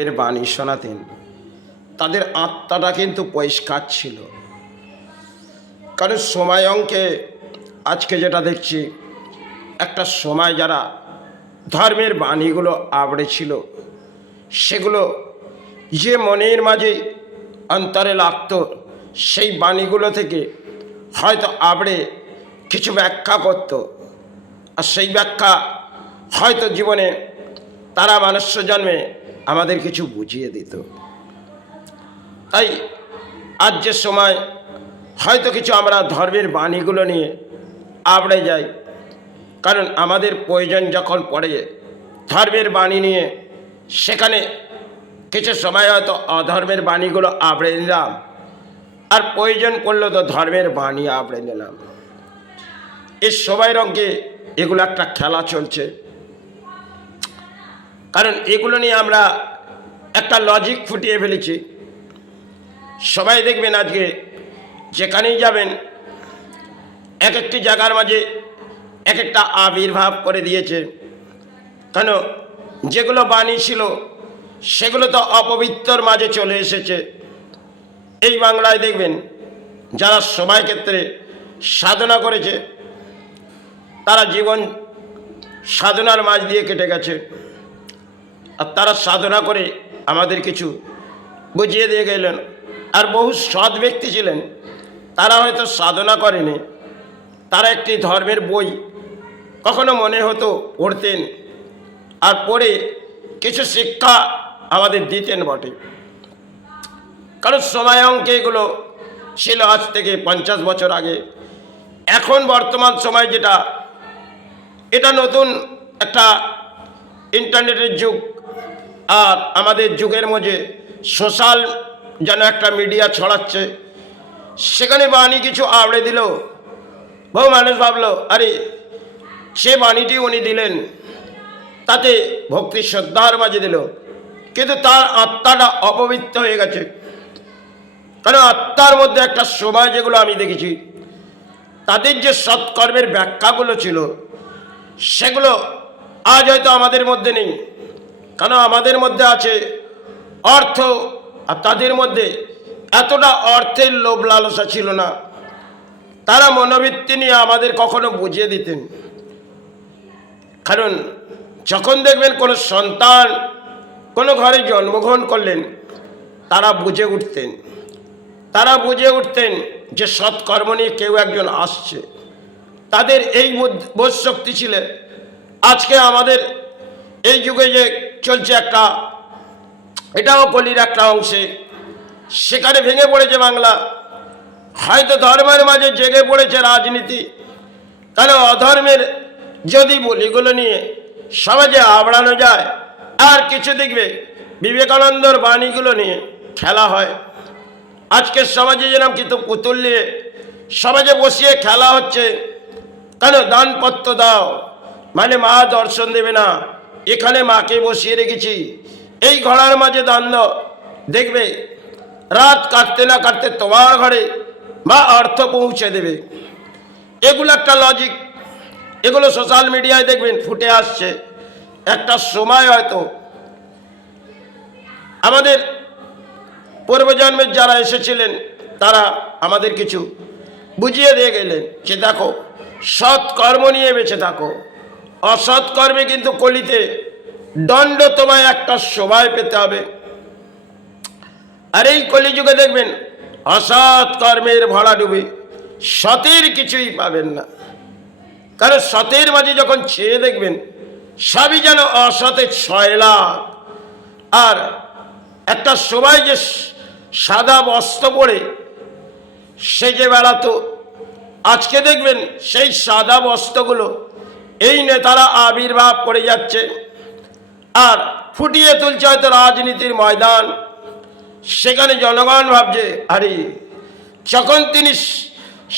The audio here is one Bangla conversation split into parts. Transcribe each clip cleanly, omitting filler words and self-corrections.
এর বাণী শোনাতেন, তাদের আত্মাটা কিন্তু পরিষ্কার ছিল। কারণ সময় অঙ্কে আজকে যেটা দেখছি, একটা সময় যারা ধর্মের বাণীগুলো আবড়ে ছিল, সেগুলো যে মনের মাঝে অন্তরে লাগত, সেই বাণীগুলো থেকে হয়তো আবড়ে কিছু ব্যাখ্যা করত, আর সেই ব্যাখ্যা হয়তো জীবনে তারা মনুষ্য জন্মে আমাদের কিছু বুঝিয়ে দিত। তাই আজ যে সময় হয়তো কিছু আমরা ধর্মের বাণীগুলো নিয়ে আবড়ে যাই, কারণ আমাদের প্রয়োজন যখন পড়ে ধর্মের বাণী নিয়ে, সেখানে কিছু সময় হয়তো অধর্মের বাণীগুলো আবড়ে নিলাম, আর প্রয়োজন পড়লো তো ধর্মের বাণী আবড়ে নিলাম। এই সময়ের অঙ্কে এগুলো একটা খেলা চলছে। কারণ এগুলো নিয়ে আমরা একটা লজিক ফুটিয়ে ফেলেছি। সবাই দেখবেন আজকে যেখানেই যাবেন, এক একটি জায়গার মাঝে এক একটা আবির্ভাব করে দিয়েছে। কেন? যেগুলো বাণী ছিল সেগুলো তো অপবিত্রর মাঝে চলে এসেছে। এই বাংলায় দেখবেন যারা সময় ক্ষেত্রে সাধনা করেছে, তারা জীবন সাধনার মাঝ দিয়ে কেটে গেছে, আর তারা সাধনা করে আমাদের কিছু বুঝিয়ে দিয়ে গেলেন। আর বহু সৎ ব্যক্তি ছিলেন, তারা হয়তো সাধনা করেনি, তারা একটি ধর্মের বই কখনো মনে হতো পড়তেন, আর পড়ে কিছু শিক্ষা আমাদের দিতেন বটে। কারণ সময় অঙ্কে এগুলো ছিল আজ থেকে 50 বছর আগে। এখন বর্তমান সময় যেটা, এটা নতুন একটা ইন্টারনেটের যুগ, আর আমাদের যুগের মধ্যে সোশ্যাল যেন একটা মিডিয়া ছড়াচ্ছে, সেখানে বাণী কিছু আবড়ে দিল। বহু মানুষ ভাবলো, আরে সে বাণীটি উনি দিলেন, তাতে ভক্তি শ্রদ্ধার মাঝে দিল, কিন্তু তার আত্মাটা অপবিত্র হয়ে গেছে। কারণ আত্মার মধ্যে একটা সময়, যেগুলো আমি দেখেছি, তাদের যে সৎকর্মের ব্যাখ্যাগুলো ছিল, সেগুলো আজ হয়তো আমাদের মধ্যে নেই। কারণ আমাদের মধ্যে আছে অর্থ, আর তাদের মধ্যে এতটা অর্থের লোভ লালসা ছিল না। তারা মনোবৃত্তি নিয়ে আমাদের কখনো বুঝিয়ে দিতেন। কারণ যখন দেখবেন কোনো সন্তান কোনো ঘরে জন্মগ্রহণ করলেন, তারা বুঝে উঠতেন যে সৎকর্ম নিয়ে কেউ একজন আসছে। তাদের এই বোধ শক্তি ছিল। আজকে আমাদের এই যুগে যে চলছে একটা, এটাও কলির একটা অংশে, সেখানে ভেঙে পড়েছে বাংলা। হয়তো ধর্মের মাঝে জেগে পড়েছে রাজনীতি। তাহলে অধর্মের যদি বলিগুলো নিয়ে সমাজে আবড়ানো যায়, আর কিছু দেখবে বিবেকানন্দর বাণীগুলো নিয়ে খেলা হয়। আজকের সমাজে যেরকম কিন্তু পুতুল নিয়ে সমাজে বসিয়ে খেলা হচ্ছে। কেন? দানপত্র দাও মানে মা দর্শন দেবে না, এখানে মাকে বসিয়ে রেখেছি, এই ঘোড়ার মাঝে দান দাও, দেখবে রাত কাটতে না কাটতে তোমার ঘরে মা অর্থ পৌঁছে দেবে। এগুলো একটা লজিক। এগুলো সোশ্যাল মিডিয়ায় দেখবেন ফুটে আসছে। একটা সময় হয়তো আমাদের পূর্বজন্মের যারা এসেছিলেন, তারা আমাদের কিছু বুঝিয়ে দিয়ে গেলেন যে দেখো, সৎ কর্ম নিয়ে বেঁচে থাকো, অসৎ কর্মে কিন্তু কলিতে দণ্ড তোমায় একটা সময় পেতে হবে। আর এই কলিযুগে দেখবেন অসৎ কর্মের ভরা ডুবে, সতের কিছুই পাবেন না। কারণ সতের মাঝে যখন ছেয়ে দেখবেন, সবই যেন অসতে 6 লাখ। আর একটা সময় যে সাদা বস্ত্র পরে সেজে বেড়াতো, আজকে দেখবেন সেই সাদা বস্ত্রগুলো এই নেতারা আবির্ভাব করে যাচ্ছে, আর ফুটিয়ে তুলছে হয়তো রাজনীতির ময়দান। সেখানে জনগণ ভাবছে, আরে যখন তিনি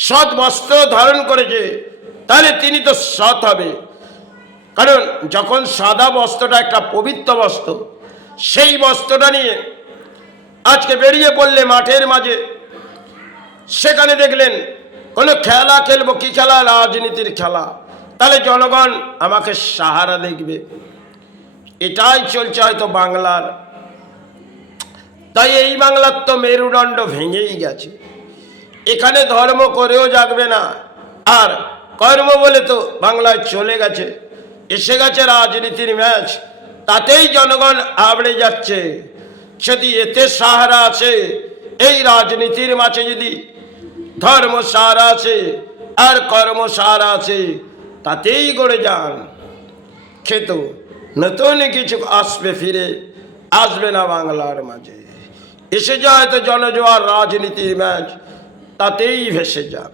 সৎ বস্ত্র ধারণ করেছে, তাহলে তিনি তো সৎ হবে। কারণ যখন সাদা বস্ত্রটা একটা পবিত্র বস্ত্র, সেই বস্ত্রটা নিয়ে আজকে বেরিয়ে পড়লে মাঠের মাঝে, সেখানে দেখলেন কোনো খেলা খেলবো, কি খেলা? রাজনীতির খেলা। তাহলে জনগণ আমাকে সাহারা দেখবে। এটাই চলছে হয়তো বাংলার তাই এই বাংলার তো মেরুদণ্ড ভেঙেই গেছে। এখানে ধর্ম করেও জাগবে না, আর কর্ম বলে তো বাংলায় চলে গেছে, এসে গেছে রাজনীতির ম্যাচ। তাতেই জনগণ আবড়ে যাচ্ছে। যদি এতে সাহারা আছে, এই রাজনীতির মাঝে যদি ধর্ম সাহারা আছে আর কর্ম সাহারা আছে, তাতেই গড়ে যান। খেতো নতুন কিছু আসবে, ফিরে আসবে না বাংলার মাঝে। এসে যায় তো জনজোয়ার রাজনীতির ম্যাচ, তাতেই ভেসে যান।